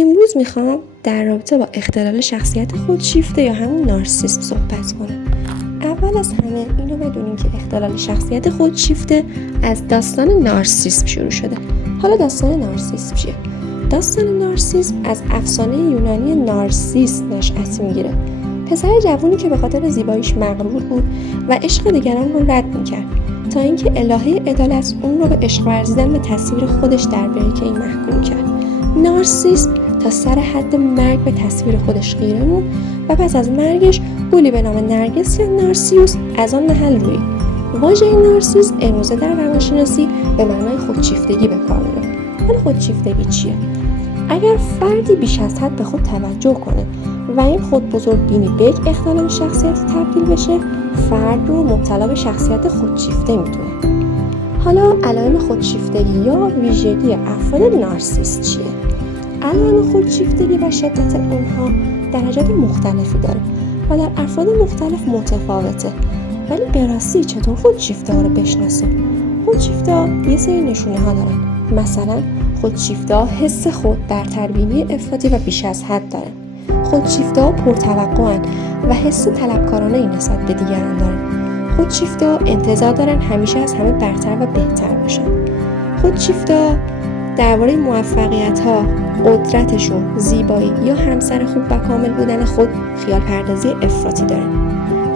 امروز میخوام در رابطه با اختلال شخصیت خودشیفته یا همون نارسیسم صحبت کنم. اول از همه اینو بدونیم که اختلال شخصیت خودشیفته از داستان نارسیسم شروع شده. حالا داستان نارسیسم چیه؟ داستان نارسیسم از افسانه یونانی نارسیس نشأت میگیره. پسر جوونی که به خاطر زیباییش مغرور بود و عشق دیگران رو رد میکرد تا اینکه الهه عدالت اون رو به عشق ورزیدن به تصویر خودش در بریکه‌ای محکوم کرد. نارسیس تا سر حد مرگ به تصویر خودش خیره موند و پس از مرگش گلی به نام نرگس یا نارسیوس از آن محل روید. واژه نارسیس امروزه در روانشناسی به معنای خودشیفتگی به کار میره. حالا خودشیفتگی چیه؟ اگر فردی بیش از حد به خود توجه کنه و این خود بزرگ بینی به یک اختلال شخصیت تبدیل بشه، فرد رو مبتلا به شخصیت خودشیفته میدونه. حالا علائم خودشیفتگی یا ویژگی افراد نارسیس چیه؟ علائم خودشیفتگی و شدت اونها درجات مختلفی داره و در افراد مختلف متفاوته. ولی به راستی چطور خودشیفته ها رو بشناسیم؟ خودشیفته ها یه سری نشونه ها دارن. مثلا خودشیفته ها حس خود برتربینی افراطی و بیش از حد دارن. خودشیفته ها پرتوقعن و حس طلبکارانه نسبت به دیگران دارن. خودشیفته ها انتظار دارن همیشه از همه برتر و بهتر باشن. خودشیفته ها درباره موفقیت ها، قدرتشون، زیبایی یا همسر خوب و کامل بودن خود خیال پردازی افراطی دارن.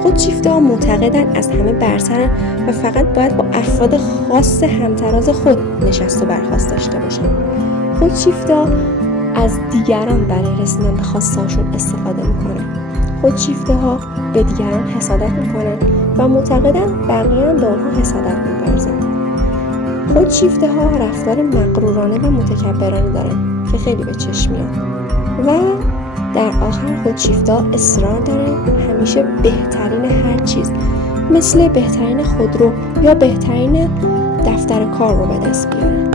خودشیفته ها معتقدن از همه برترن و فقط باید با افراد خاص همتراز خود نشست و برخاست داشته باشن. خودشیفته ها از دیگران برای رسیدن به خواستهاشون استفاده میکنن. خودشیفته ها به دیگران حسادت میکنن و معتقدن بقیه هم به اونها حسادت می‌ورزن. خودشیفته ها رفتار مغرورانه و متکبرانه دارن که خیلی به چشم میاد. و در آخر خودشیفته ها اصرار دارن همیشه بهترین هر چیز، مثل بهترین خودرو یا بهترین دفتر کار رو به دست بیارن.